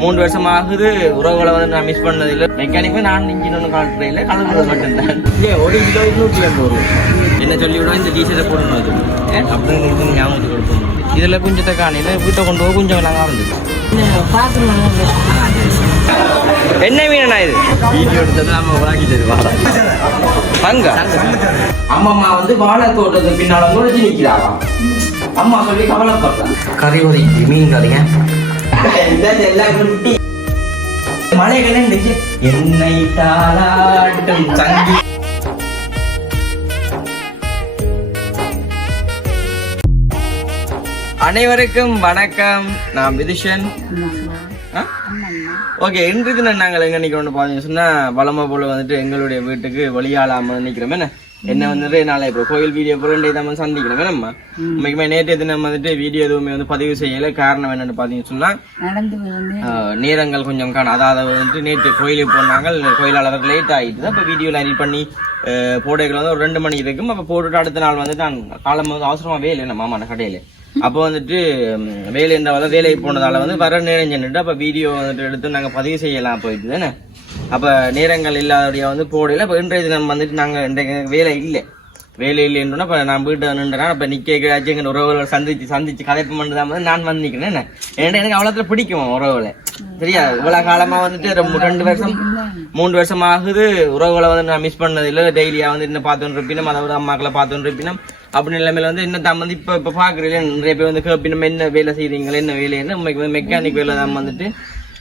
3 வருஷம் ஆகுது உறவுகளை வந்து நான் மிஸ் பண்ணதில்லை. மெக்கானிக்குமே நான் இன்ஜின் ஒன்றும் காட்டுறேன் இல்லை, கலந்துறது மட்டும்தான். ஏன் 1 கிலோ 250 என்ன சொல்லி விடுவோம், இந்த டீசலை போடணும் அது அப்படின்னு ஞாபகத்துக்கு கொடுப்போம். இதில் குஞ்சத்தை காணையில் வீட்டை கொண்டு போய் கொஞ்சம் நாங்கள் வந்துட்டோம். என்ன மீனா இது வீடியோ எடுத்தது நம்ம வாங்கி தருவாங்க. அங்க அம்மா வந்து வாழை தோட்டத்துக்கு பின்னால நுழைஞ்சு நிற்கிறாங்க. அம்மா சொல்லி கவலைப்படுறாங்க. கறி ஒரு மீன் கறிங்க மலைகள் இருந்துச்சு. என்னை தாளாட்டும் சங்கி. அனைவருக்கும் வணக்கம். நான் விதுஷன். ஓகே, இன்று தினம் நாங்கள் எங்க நிக்கிறோம்னு பாத்தீங்கன்னா சொன்னா வளமா போல வந்துட்டு எங்களுடைய வீட்டுக்கு வழியாளாம நிக்கிறோம். என்ன வந்துட்டு நாளை இப்போ கோயில் வீடியோ போல நம்ம சந்திக்கணும். நம்ம உண்மைக்குமே நேற்றைய தினம் வந்துட்டு வீடியோ எதுவுமே வந்து பதிவு செய்யல. காரணம் என்னன்னு பாத்தீங்கன்னு சொன்னா நேரங்கள் கொஞ்சம் அதாவது வந்துட்டு நேற்று கோயிலுக்கு போனாங்க. கோயிலாளர்கள் லேட் ஆகிட்டு அப்ப வீடியோல எடிட் பண்ணி போடைகள் வந்து ஒரு 2 மணி இருக்கும். அப்ப போட்டுட்டு அடுத்த நாள் வந்து நான் காலம் வந்து அவசரமா வேலை நம்ம மாமான கடையில அப்போ வந்துட்டு வேலை இருந்தாலும் வேலைக்கு போனதால வந்து வர நேரம் சென்றுட்டு அப்ப வீடியோ வந்துட்டு எடுத்து நாங்க பதிவு செய்யலாம் போயிட்டு தானே. அப்ப நேரங்கள் இல்லாதபடியா வந்து போடல. அப்ப இன்றைய தினம் வந்துட்டு நாங்க இன்றைக்கு வேலை இல்லைன்னா இப்ப நான் வீட்டு நின்றேன். அப்ப நிக்காச்சு எங்க உறவுகளை சந்திச்சு கதைப்பு மட்டும் வந்து நான் வந்து நிக்கிறேன். ஏன்னா எனக்கு அவ்வளோத்துல பிடிக்கும் உறவுகளை. சரியா, இவ்வளவு காலமா வந்துட்டு 3 வருஷம் ஆகுது உறவுகளை வந்து நான் மிஸ் பண்ணதில்லை. டெய்லியா வந்து என்ன பார்த்துட்டு இருப்பினும், அதாவது அம்மாக்களை பார்த்துட்டு இருப்பினும் அப்படி நிலைமையில வந்து என்ன தான் வந்து இப்ப பாக்குறீங்க. நிறைய பேர் வந்து கேப்பினும் என்ன வேலை செய்யறீங்களா, என்ன வேலை என்ன உண்மைக்கு மெக்கானிக் வேலை தான் வந்துட்டு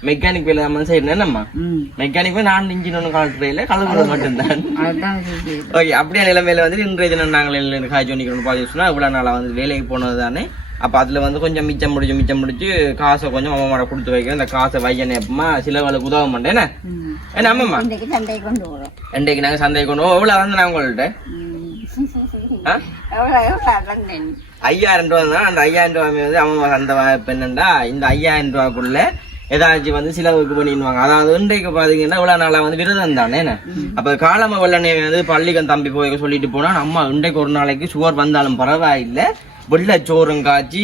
மெக்கானிக் வேலை தான் செய்யறேன். நம்ம மெக்கானிக் நான் இன்ஜின் ஒன்றும் காட்டுறேன், கலந்துறது மட்டும்தான். ஓகே, அப்படியே நிலைமையில வந்து இன்றைய தினம் நாங்கள் காய்ச்சி பண்ணிக்கணும்னு பாத்தீங்கன்னா இவ்வளவு நாளா வந்து வேலைக்கு போனது தானே. அப்ப அதுல வந்து கொஞ்சம் மிச்சம் முடிச்சு காசை கொஞ்சம் அம்மாவோட கொடுத்து வைக்கிறேன். இந்த காசை வைக்கணும் எப்பமா சிலவளுக்கு உதவ மாட்டேன். என்ன அம்மா இன்றைக்கு நாங்க சந்தைக்கு கொண்டு போவோம். எவ்வளவு வந்து நான் உங்கள்கிட்ட 5000 ரூபா தான். அந்த 5000 ரூபாய் வந்து அம்மா சந்தை என்னண்டா இந்த 5000 ரூபாய்க்குள்ள ஏதாச்சும் வந்து சிலவுக்கு பண்ணிடுவாங்க. அதாவது இன்றைக்கு பாத்தீங்கன்னா இவ்வளவு நாளா வந்து விரதம் தானே. அப்ப காலம வெள்ளனை வந்து பள்ளிக்கன் தம்பி போய் சொல்லிட்டு போனா அம்மா இன்றைக்கு ஒரு நாளைக்கு சுகர் வந்தாலும் பரவாயில்லை, வெள்ளச்சோறும் காய்ச்சி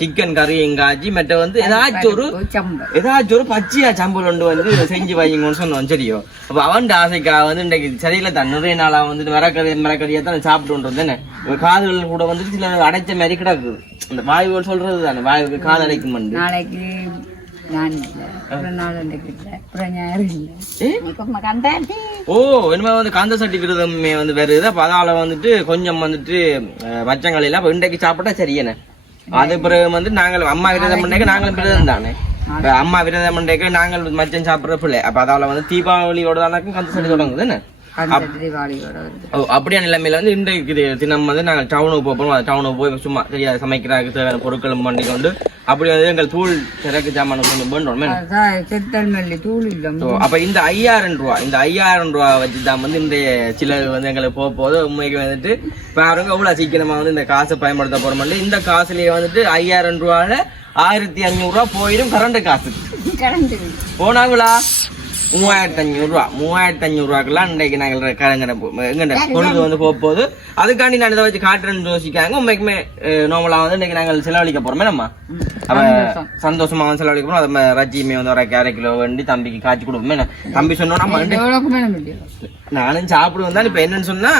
சிக்கன் கறியும் காய்ச்சி மற்ற வந்து ஏதாச்சும் ஒரு பச்சையா சம்பல் ஒன்று வந்து செஞ்சு வைங்கன்னு சொன்னோம். சரியோ, அப்ப அவன் ஆசைக்காக வந்து இன்றைக்கு சரியில்லை தான் நிறைய நாளா வந்துட்டு மரக்கறியா தான் சாப்பிட்டு தானே. காதுகள் கூட வந்துட்டு சில அடைச்ச மாதிரி கிடக்குது. இந்த வாயுகள் சொல்றது தானே, வாயுக்கு காது அடைக்கும். ஓ, இனிமே வந்து காந்த சட்டி விரதமே வந்து வருது. அப்ப அதால வந்துட்டு கொஞ்சம் வந்துட்டு மச்சங்களில அப்ப இன்றைக்கு சாப்பிட்டா சரியன. அது பிறகு வந்து நாங்கள் அம்மா விரதம் பண்ணேக்க நாங்களும் விரதம் தானே. அம்மா விரதம் பண்ணேக்க நாங்கள் மச்சம் சாப்பிட்ற பிள்ளை. அப்ப அதால வந்து தீபாவளியோட தானே கந்த சட்டி தொடங்குதுன்னு. அப்படியே நிலைமையில வந்து இன்றைக்கு தினம் வந்து நாங்கள் டவுனுக்கு போறோம். அது டவுனுக்கு போய் சும்மா சரியா சமைக்கிறதுக்கு தேவையான பொருட்களும் பண்ணி கொண்டு அப்படி வந்து எங்கள் தூள் சிறக்கு சாமான கொஞ்சம் பண்றோம். அப்ப இந்த 5000 ரூபா வச்சுதான் வந்து இந்த சில வந்து எங்களுக்கு போது உண்மைக்கு வந்துட்டு பாருங்க எவ்வளவு சீக்கிரமா வந்து இந்த காசை பயன்படுத்த போறோம். இந்த காசுலயே வந்துட்டு 5000 ரூபால 1500 ரூபா போயிடும். கரண்ட் காசு போனாங்களா 3500 ரூபாய்க்கெல்லாம் இன்றைக்கு நாங்கள் பொழுது வந்து போகுது. அதுக்காண்டி நான் இதை வச்சு காட்டுறேன்னு யோசிக்காங்க. உண்மைக்குமே நார்மலா வந்து இன்னைக்கு நாங்கள் செலவழிக்க போறோமே. நம்ம அப்ப சந்தோஷமா வந்து செலவழிக்க போறோம். அதை ரஜிமே வந்து ஒரு 1/2 கிலோ வேண்டி தம்பிக்கு காய்ச்சி கொடுப்போமே. தம்பி சொன்னோம் நானும் சாப்பிடுவேன் தான். இப்ப என்னன்னு சொன்னா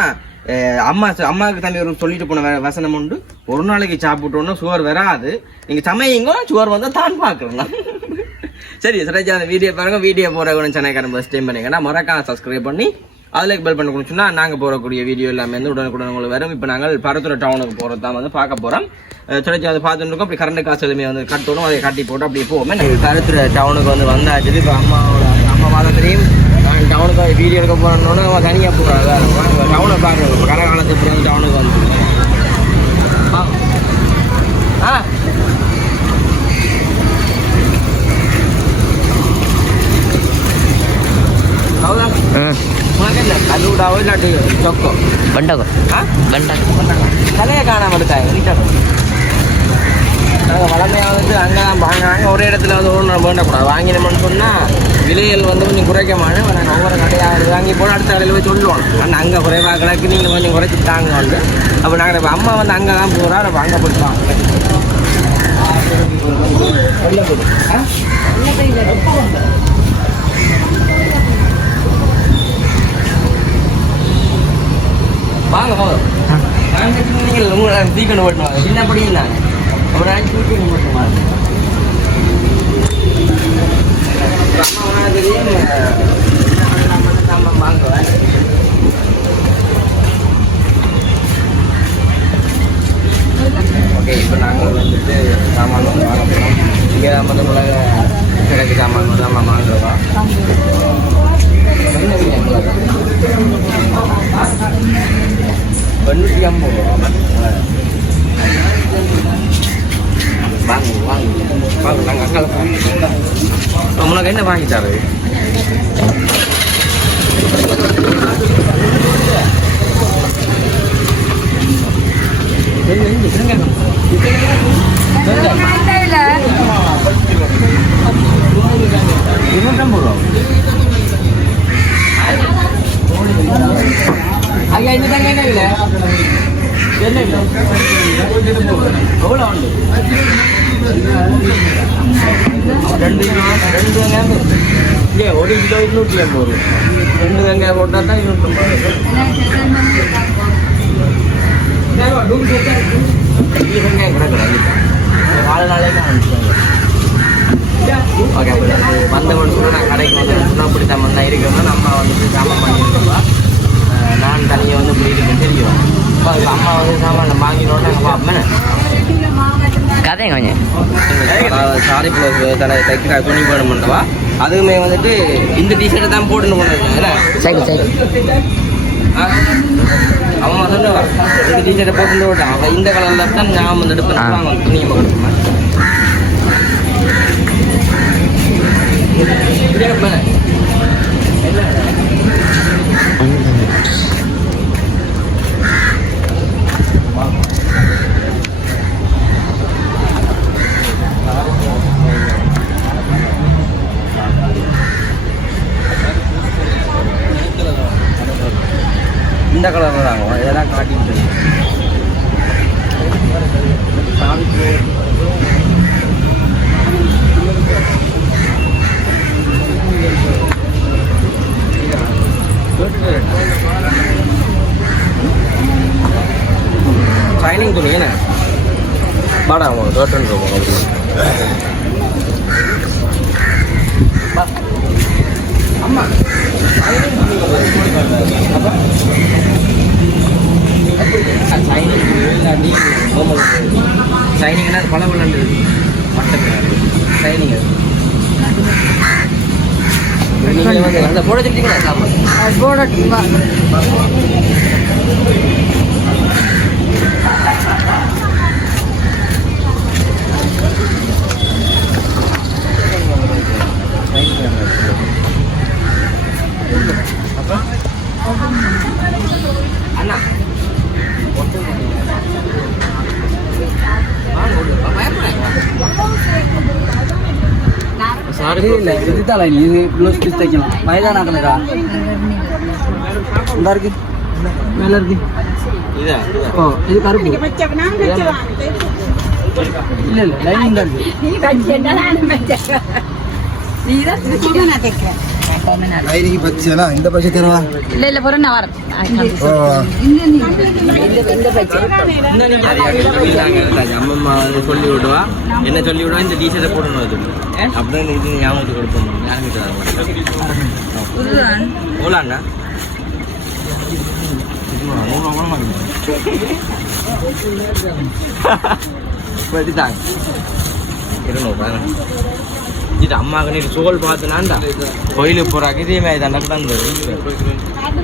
அம்மாவுக்கு தம்பி ஒரு சொல்லிட்டு போன வசனம் உண்டு, ஒரு நாளைக்கு சாப்பிட்டோன்னா சுகர் வராது, நீங்க சமையங்க சுகர் வந்தா தான் பாக்குறோம். சரி சரி, அந்த வீடியோ பாருங்க. வீடியோ போற சேனல் ஃபர்ஸ்ட் டைம் பண்ணிங்கன்னா மறக்காம சப்ஸ்கிரைப் பண்ணி அதுல பெல் பண்ண சொன்னா நாங்க போறக்கூடிய வீடியோ எல்லாமே வந்து உடனுக்குடன் உங்களுக்கு வரும். இப்ப நாங்கள் பரத்துறை டவுனுக்கு போறதா வந்து பார்க்க போறோம். தொடர்ச்சி வந்து பார்த்துட்டு இருக்கோம். அப்படி கரண்ட் காசு எதுவுமே வந்து கட்டணும், அதை கட்டி போட்டு அப்படியே போவோமே. பரத்துறை டவுனுக்கு வந்து வந்தாச்சு. இப்ப அம்மா வாதத்திலையும் நான் டவுனுக்கு வீடியோ எடுக்க போறோம்னு தனியா போறாங்க. டவுனை பாக்குறோம். இப்போ கடை காலத்துக்கு வந்து டவுனுக்கு வந்து வளமையா வந்து அங்கதான் வாங்கினாங்க. ஒரு இடத்துல வந்து வேண்டக்கூடாது. வாங்கினோம்னு சொன்னா விலைகள் வந்து கொஞ்சம் குறைக்க மாட்டேன். நாங்கள் ஒவ்வொரு கடையாக வாங்கி போனால் அடுத்த கடையில் போய் சொல்லுவோம். ஆனால் அங்கே குறைவா கிடக்கு, நீங்கள் கொஞ்சம் குறைச்சி தாங்க வந்து. அப்போ நாங்கள் இப்போ அம்மா வந்து அங்கே தான் போகிறோம். அப்போ அங்கே போயிட்டு வாங்க. தூக்கணும் ஓட்டுவாங்க சின்ன படியும் தானே ஒரு நாளைக்கு தூக்கணும் மட்டுமா அம்மா தெரியும் சாமான் வாங்குவேன் ஓகே இப்போ நாங்கள் வந்துட்டு சாமான் வந்து வாங்க போகிறோம் இங்கே தான் வந்து உலக கிடக்கு சாமான் வந்து நம்ம வாங்குறோம் $150 வாங்க நாங்கள் அங்கே உங்களுக்கு என்ன வாங்கி தரது ஐயா இந்த தாங்க என்ன இல்லை என்ன இல்லை எவ்வளோ உண்டு 2 வெங்காயம் இங்கே 1 கிலோ 250 2 வெங்காயம் போட்டால் தான் 250 வெங்காயம் கிடக்குறாங்க 4 நாளைக்கு அனுப்பிச்சாங்க ஓகே வந்தவன் கூட நான் கடைக்கு வந்து அப்படி தான் தான் இருக்கோம்னா நம்ம வந்துட்டு சாமான் வாங்கியிருக்கோம் நான் தனியாக வந்து இப்படி இருக்கேன் தெரியும் அம்மா வந்து சாமான் வாங்கினோட நாங்கள் பார்ப்பேன் கதை கொஞ்சம் சாரி ப்ளவுஸ் தலை தைக்கிற துணி வேணுமென்றவா அதுவுமே வந்துட்டு இந்த டிஷர்ட்டை தான் போட்டுன்னு கொண்டு சரி சரி அவன் வந்துட்டு இந்த டிஷர்ட்டை போட்டு விட்டான் அவன் இந்த கலரில் தான் நான் வந்து எடுப்பேன் துணியை போட்டுமா இந்த கலர் தாங்க இதெல்லாம் காட்டிட்டு ஷைனிங் துணி என்ன பாடா அவங்க டோட்டன் இருக்கும் அப்படி அம்மா ஷைனிங்னா பல விளாண்டு மட்டக்கு ஷைனிங் நீங்கள் வந்து அந்த போட சொல்லிட்டீங்களா சாமான் போடட்டுமா அண்ணா சாரி இல்லை இதுதான் இது ப்ளவுஸ் பீஸ் தைக்கலாம் மைதான கணக்கா இந்த இருக்கு மேலே இருக்கு ஓ இது கருப்பு இல்லை இல்லை லைனிங் தான் இருக்கு லைனிங் பச்சைனா இந்த பச்சை தரவா இல்ல இல்ல பொறு நான் வரேன் இந்த பச்சை அம்மா வந்து சொல்லி விடுவா என்ன சொல்லி விடுவா இந்த டிஷர்ட்டை போடணும் அது அப்படின்னு இது ஞாபகத்துக்கு கொடுப்போம் ஓலாண்ணா தாங்க இது அம்மாவுக்கு நீ சோல் பார்த்துனான்டா கோயிலுக்கு போகிறாக்கு இதே மாதிரி தாண்டா கிடந்தது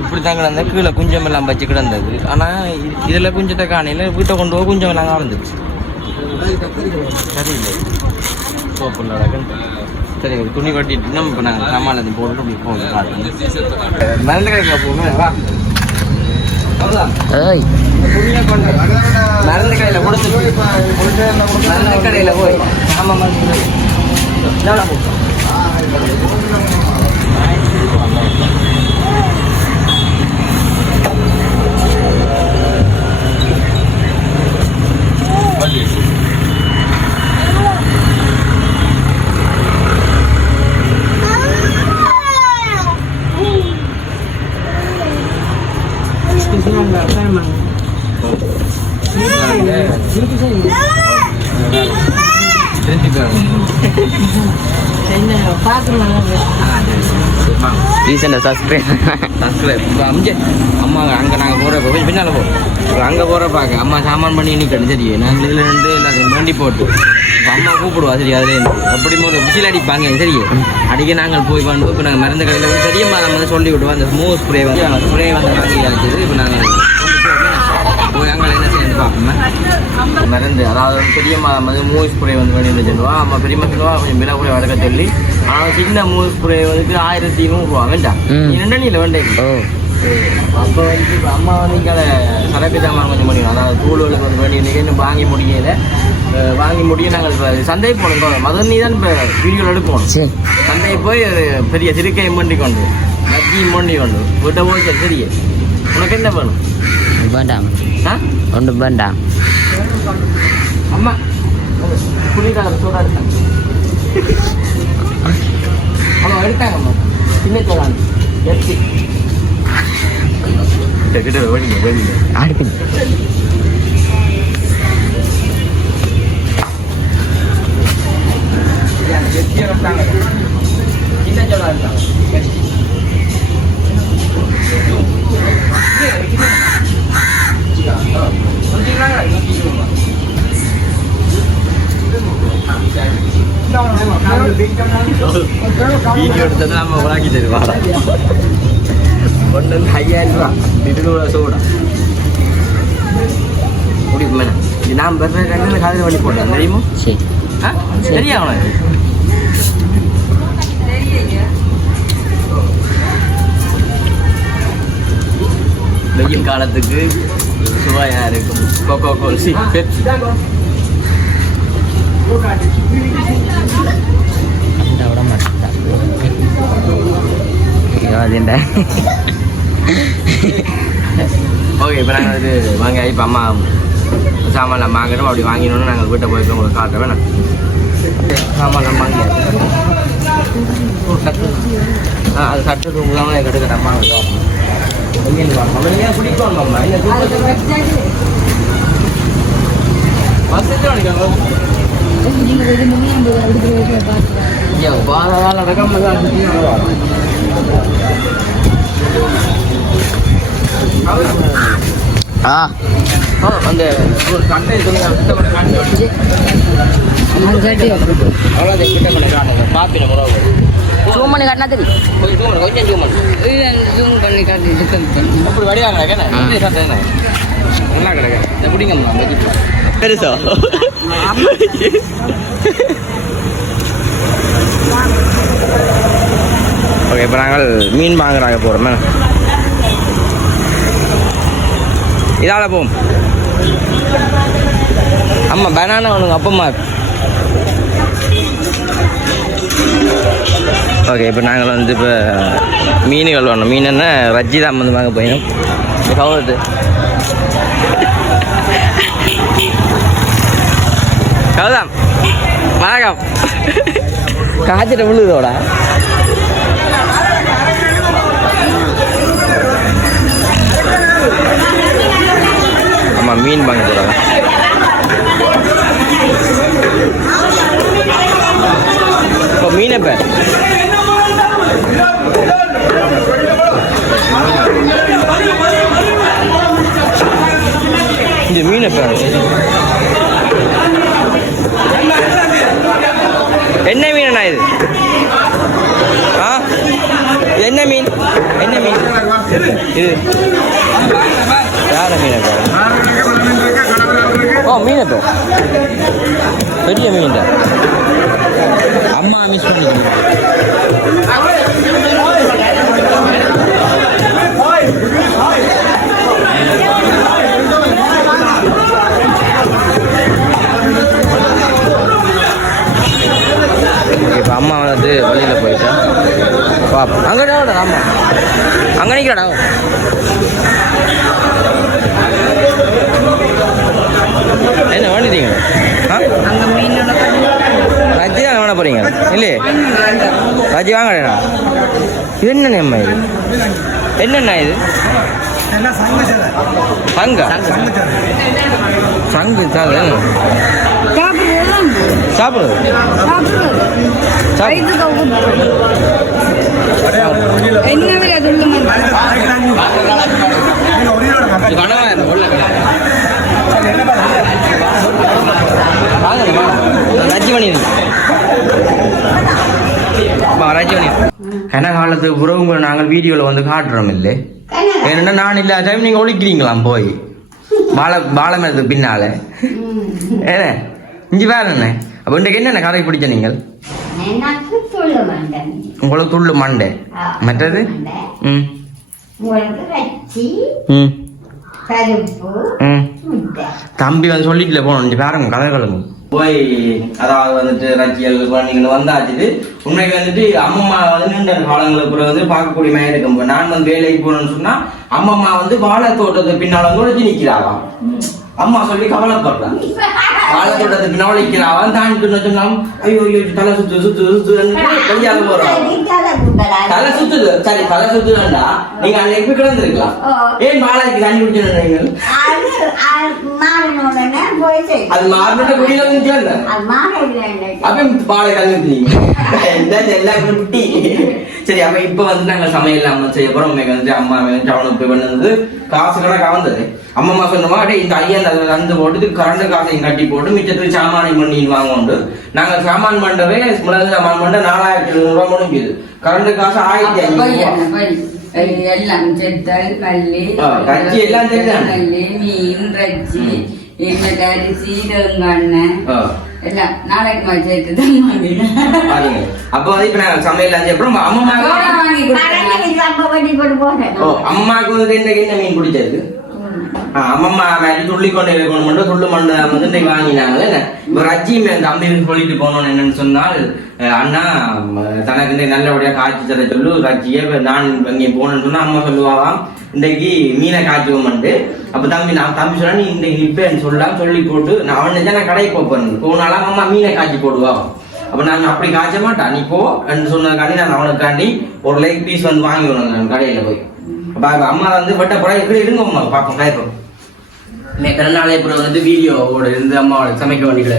இப்படி தான் கிடந்தது கீழே குஞ்சம் எல்லாம் வச்சு கிடந்தது ஆனால் இதில் குஞ்சத்தை காணையில் வீட்டை கொண்டு போய் குஞ்சம் எல்லாம் கலந்துச்சு சரியில்லை சோப்பு நடக்குன்னு சரி துணி கட்டிட்டு நம்ம இப்போ நாங்கள் சாமான் போட்டு அப்படி போகணும் காட்டுங்க மருந்து கடையில் போகணும் வா மருந்து கடையில் கொடுத்து மருந்து கடையில் போய் ஆமாம் மருந்து ரீசெண்டாக சப்ஸ்கிரைப் இப்போ அம்மா அங்கே நாங்கள் போகிறப்ப கொஞ்சம் பின்னால் அங்கே போகிறப்பாக்க அம்மா சாமான் பண்ணி நிற்கணும் சரி நாங்கள் இதில் இருந்து எல்லாத்தையும் வண்டி போட்டு இப்போ அம்மா கூப்பிடுவா சரி அதுலேருந்து அப்படி ஒரு விசில் அடிப்பாங்க சரி அடிக்க நாங்கள் போய் வந்து இப்போ நாங்கள் மருந்து கடையில் வந்து பெரியம்மா வந்து சொல்லி விட்டுவோம் அந்த ஸ்மூத் ஸ்ப்ரே வந்து ஸ்ப்ரே வந்து வாங்கி அடிச்சது இப்போ நாங்கள் போய் அங்கே என்ன செய்யணும் பார்ப்போம் மருந்து அதாவது பெரியம்மா வந்து மூவ் ஸ்ப்ரே வந்து வேணும்னு சொல்லுவா அம்மா பெரியம்மா சொல்லுவா கொஞ்சம் விலை கூட வளர்க்க சொல்லி ஆனால் சின்ன மூவ் ஸ்ப்ரே வந்து 1200 வேண்டாம் ரெண்டு வேண்டேன் அப்போ வந்து இப்போ அம்மா வந்து இங்கே சரக்கு சாமான் கொஞ்சம் பண்ணிடும் அதாவது தூளுகளுக்கு வந்து வேண்டிய இன்னும் வாங்கி முடிய நாங்கள் இப்போ சந்தை போகணும் மதன் நீ தான் இப்போ வீடியோவில் எடுக்கணும் சந்தையை போய் பெரிய சிறுக்கை மண்டி கொண்டு லஜ்ஜி மண்டி கொண்டு விட்ட போய் சரியே உனக்கு என்ன வேணும் வேண்டாம் ஒன்றும் வேண்டாம் அம்மா புளிக்காலம் சோடா எடுத்தாங்க அம்மா எடுத்தாங்கம்மா சின்ன சோடான் எஃப்சி கிட்ட வேணுங்க அடுப்பு சின்ன சோடா எடுத்தாங்க வீடியோ எடுத்தது நம்ம உலாக்கி தருவாங்க ஒன்று 5000 ரூபா சோடா முடியும் மேடம் இது நான் பெற ரெண்டு காலையில் வண்டி போட்டேன் தெரியுமா சரி சரியா உனக்கு வெயில் காலத்துக்கு சுவையாக இருக்கும் கோகோ கோல் சி பெப்சி விட மாட்டேன் ஓகே இப்போ நாங்கள் வந்து வாங்க இப்போ அம்மா சாமான்லாம் வாங்கணும் அப்படி வாங்கினோன்னு நாங்கள் வீட்டை போய்ட்டு உங்களுக்கு காட்ட வேணாம் சாமான்லாம் வாங்கியாச்சு அது சட்டத்துக்கு உங்களாமல் கட்டுக்கிட்ட அம்மா எங்கேருந்து பிடிக்கும் அம்மா அந்த ஒரு சட்டை பாப்பின முறை ஜூம் பண்ணி காட்டினா தெரியும் கொஞ்சம் ஜூம் பண்ணி அப்படி வடிவாங்க நல்லா கிடக்கு இந்த பிடிங்கம்மா பெருசா ஓகே இப்போ நாங்கள் மீன் வாங்குறாங்க போகிறோமே இதால் போவோம் ஆமாம் பனானா ஒன்றுங்க அப்பமா ஓகே இப்போ நாங்கள் வந்து இப்போ மீன்கள் வேணும் மீன் என்ன ரஜ்ஜி தான் வந்து வாங்க போயிடும் கவுது கவுதாம் வணக்கம் காய்ச்சிட்ட விழுதோட ஆமாம் மீன் வாங்க போகிறாங்க இப்போ மீன் இப்போ இந்த மீன் இப்போ என்ன மீன் இது என்ன மீன் இது யார மீன் ஓ மீன் இப்போ பெரிய மீன் அம்மா மிஸ் பண்ணிக்கிறேன் இப்போ அம்மா வந்து வழியில் போயிட்டேன் பாப்போம் அங்கடா ஆமா அங்கே நிற்கிறாடா என்ன வேண்டிட்டீங்க ரஜ்ஜி தான் வேண போகிறீங்க இல்லையே ரஜ்ஜி வாங்கடா இது என்னண்ணே அம்மா இது என்னண்ணா இது சங்கா சங்கு சார் சாப்பிடு கன காலத்துக்கு உறவுங்க நாங்கள் வீடியோவில் வந்து காட்டுறோம் இல்லை ஏன்னா நான் இல்லாத டைம் நீங்கள் ஒழிக்கிறீங்களாம் போய் வாழை மரத்துக்கு பின்னால ஏன்னா இஞ்சி வேற என்ன அப்போ இன்றைக்கு என்னென்ன கதை பிடிச்ச நீங்கள் உங்களுக்கு துள்ளு மண்டை மற்றது ம் ம் தம்பி வந்து சொல்லிட்டுல போகணும் பாருங்க கதை கிளம்பு போய் அதாவது வந்துட்டு ரச்சியல் குழந்தைங்க வந்தாச்சு உண்மைக்கு வந்துட்டு அம்மம்மா வந்து நீண்ட காலங்களுக்கு பிறகு வந்து பார்க்கக்கூடிய மாதிரி இருக்கும் நான் வந்து வேலைக்கு போகணும்னு சொன்னா அம்மம்மா வந்து வாழை தோட்டத்தை பின்னால வந்து ஒழிச்சு நிக்கிறாவாம் அம்மா சொல்லி கவலைப்படுறான் வாழை தோட்டத்தை பின்னால நிக்கிறாவான் தான் சொன்னாலும் ஐயோ ஐயோ தலை சுத்து சுத்து சுத்து கையால போறான் தலை சுத்துது சரி தலை சுத்துதா நீங்க அங்க எப்படி கிடந்திருக்கலாம் ஏன் வாழைக்கு தண்ணி குடிச்சிருந்தீங்க அது மாறின குடியில அப்ப வாழை கலந்துட்டீங்க சரி அப்ப இப்ப வந்து நாங்க சமையல் அம்மா செய்ய போறோம் வந்து அம்மா டவுனுக்கு போய் பண்ணது காசு கணக்கா வந்தது அம்மா சொன்னோமா இந்த ஐயன் அதை வந்து போட்டு கரண்ட் காசையும் கட்டி போட்டு மிச்சத்துக்கு சாமானியம் பண்ணி வாங்கோண்டு நாங்க சாமான் பண்றவே மிளகு சாமான் பண்ண 4700 ரூபாய் முடிஞ்சுது கரண்ட் காசு 1500 எல்லாம் செத்தல் மல்லி ரச்சி எல்லாம் மல்லி மீன் ரச்சி அரிசி வெங்காயம் எல்லாம் நாளைக்கு சேர்த்து அப்ப வந்து இப்ப நான் சமையல் அப்புறம் அம்மாவுக்கு வந்து என்ன மீன் பிடிச்சது அம்மம்மா துள்ளி கொண்டு இருக்கணும் மட்டும் துள்ளு மண்டை வந்து வாங்கினாங்க இப்ப ரஜ்ஜி தம்பி சொல்லிட்டு போனோம் என்னன்னு சொன்னால் அண்ணா தனக்கு நல்லபடியா காய்ச்சி தர சொல்லு ரஜ்ஜியே நான் இங்கே போனேன்னு சொன்னா அம்மா சொல்லுவாவாம் இன்றைக்கு மீனை காய்ச்சுவோம்ட்டு அப்ப தம்பி சொன்னா நீ இன்றைக்கு இப்ப சொல்லலாம் சொல்லி போட்டு நான் அவன் நான் கடைக்கு போனாலும் அம்மா மீனை காய்ச்சி போடுவா அப்ப நான் அப்படி காய்ச்ச மாட்டான் நீ போ சொன்னதுக்காண்டி நான் அவனுக்காண்டி ஒரு லெக் பீஸ் வந்து வாங்கிவிடணும் நான் கடையில போய் அம்மா வந்து வெட்ட போறா எப்படி இருங்க அம்மா பாப்போம் காய்ப்போம் நாளைக்கு வந்து வீடியோவோட இருந்து அம்மாவோட சமைக்க வேண்டிய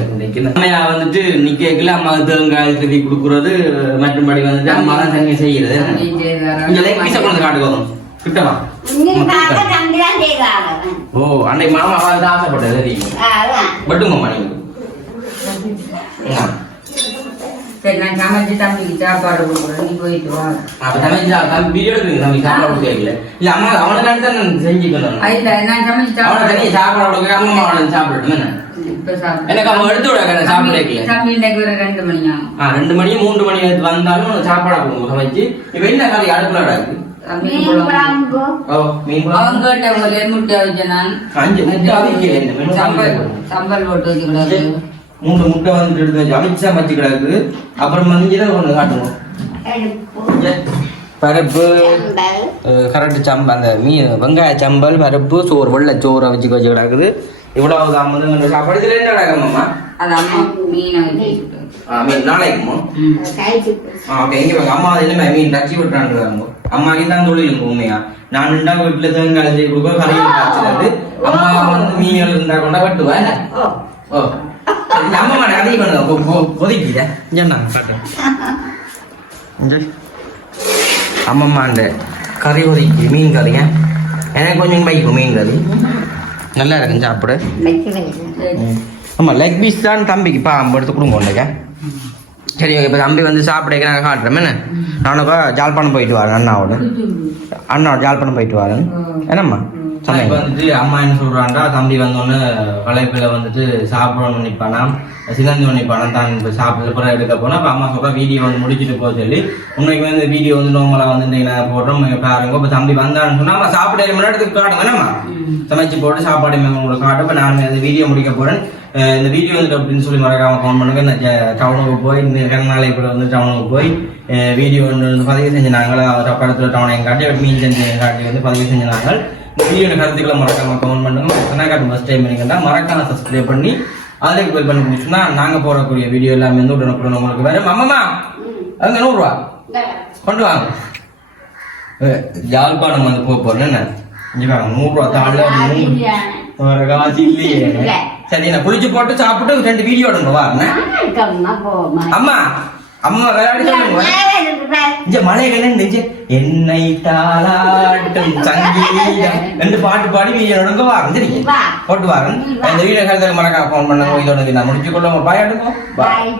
அம்மையா வந்துட்டு நிக்கல அம்மா தேங்காய் திருவி கொடுக்குறது மற்றும்படி வந்துட்டு அம்மா தான் தனியா செய்யறது இந்த லெக் பீஸை கொண்டு காட்டுக்கோங்க கிட்டவா ஓ அன்னைக்கு மாமா வந்து ஆசைப்பட்டது பட்டுங்கம்மா நீங்க சரி நான் சமைச்சு தம்பிக்கு சாப்பாடு கொடுக்குறேன் நீ போயிட்டு வா அப்ப தம்பி வீடியோ எடுத்து தம்பி சாப்பாடு கேட்கல இல்ல அம்மா அவனுக்காண்டி தான் நான் செஞ்சுக்கணும் இல்ல நான் சமைச்சு அவனை தனியா சாப்பாடு கொடுக்க அம்மா அவனை சாப்பிடட்டும் இப்ப சாப்பிட்டு எனக்கு அவன் எடுத்து விட சாப்பிட தம்பி இன்னைக்கு ஒரு 2 மணி ஆகும் 2 மணி 3 மணி வந்தாலும் சாப்பாடு கொடுங்க சமைச்சு இப்ப என்ன காலை அடுப்புல கிடக்கு சம்பல் போட்டு வச்சுக்கூடாது 3 முட்டை வந்து எடுத்து வச்சு அமிச்சா மச்சு கிடக்கு அப்புறம் மஞ்சள் ஒண்ணு காட்டுவோம் பருப்பு கரெக்ட் சம்பல் அந்த மீன் வெங்காய சம்பல் பருப்பு சோறு வெள்ளை சோறை வச்சு கிடக்குது இவ்வளவு வந்து சாப்பாடு இதுல என்ன கிடக்குமாம்மா மீன் நாளைக்குமா ஓகே இங்க அம்மா என்ன மீன் ரச்சி விட்டுறாங்க அம்மாக்கு தான் தொழில் உண்மையா நான் வீட்டுல தேங்காய் செய்ய கொடுக்க கரையில் காய்ச்சது அம்மா வந்து மீன் இருந்தா கொண்டா வெட்டுவேன் ஓ அம்மா அதிகம் கொதிக்கிற அம்மம்மா அந்த கறி ஒதுக்கி மீன் கறிங்க எனக்கு கொஞ்சம் வைக்கும் மீன் கறி நல்லா இருக்கும் சாப்பிட ஆமா லெக் பீஸ் தான் தம்பிக்கு பாம்பு எடுத்து கொடுங்க சரி இப்போ தம்பி வந்து சாப்பிட நாங்கள் காட்டுறோம் என்ன நானுக்கா ஜாழ்ப்பாணம் போயிட்டு வரேன் அண்ணாவோட ஜாழ்ப்பாணம் போயிட்டு வரேன் என்னம்மா வந்துட்டு அம்மா என்ன சொல்றாண்டா தம்பி வந்தோன்னு வளைப்பில வந்துட்டு சாப்பிடணும்னு நினைப்பானா சிலந்து நினைப்பானா தான் இப்போ சாப்பிட பிறகு எடுக்க போனா இப்போ அம்மா சொல்றா வீடியோ வந்து முடிச்சுட்டு போக சொல்லி உண்மைக்கு வந்து வீடியோ வந்து நார்மலா வந்து நான் போடுறோம் பாருங்க இப்போ தம்பி வந்தான்னு சொன்னா அம்மா சாப்பிட முன்னாடி காட்டுங்க என்னம்மா சமைச்சு போட்டு சாப்பாடு உங்களுக்கு காட்டும் இப்போ நான் இந்த வீடியோ முடிக்க போறேன் இந்த வீடியோ வந்துட்டு அப்படின்னு சொல்லி மறக்காம ஃபோன் பண்ணுங்க இந்த டவுனுக்கு போய் இந்த நாளை கூட வந்து டவுனுக்கு போய் வீடியோ வந்து பதிவு செஞ்சாங்களா படத்துல டவுனை காட்டி மீன் செஞ்சு காட்டி வந்து பதிவு செஞ்சாங்க வீடியோட கருத்துக்களை மறக்காம கமெண்ட் பண்ணுங்க கர்நாடகா ஃபர்ஸ்ட் டைம் பண்ணீங்கன்னா மறக்காம சப்ஸ்கிரைப் பண்ணி அதுக்கு போய் பண்ணி முடிச்சுன்னா நாங்க போடக்கூடிய வீடியோ எல்லாமே வந்து உடனுக்குடன் உங்களுக்கு வேற அம்மா அங்க 100 ரூபா கொண்டு வாங்க யாழ்ப்பாணம் வந்து போக போறேன் என்ன 100 ரூபா தாழ ஒரு காசு இல்லையே. சரி நான் குளிச்சு போட்டு சாப்பிட்டு 2 வீடியோ எடுங்க வாங்க. அம்மா அம்மா விளையாடி சொல்லுங்க. இங்க மழை கலந்துச்சு என்னை தாளாட்டும் சங்கீதம் 2 பாட்டு பாடி வீடியோ எடுங்க வாங்க. சரி போட்டு வாங்க. இந்த வீடியோ மறக்காம ஃபோன் பண்ணுங்க. இதோட நான் முடிச்சுக்கொள்ள பாய் எடுங்க. பாய்.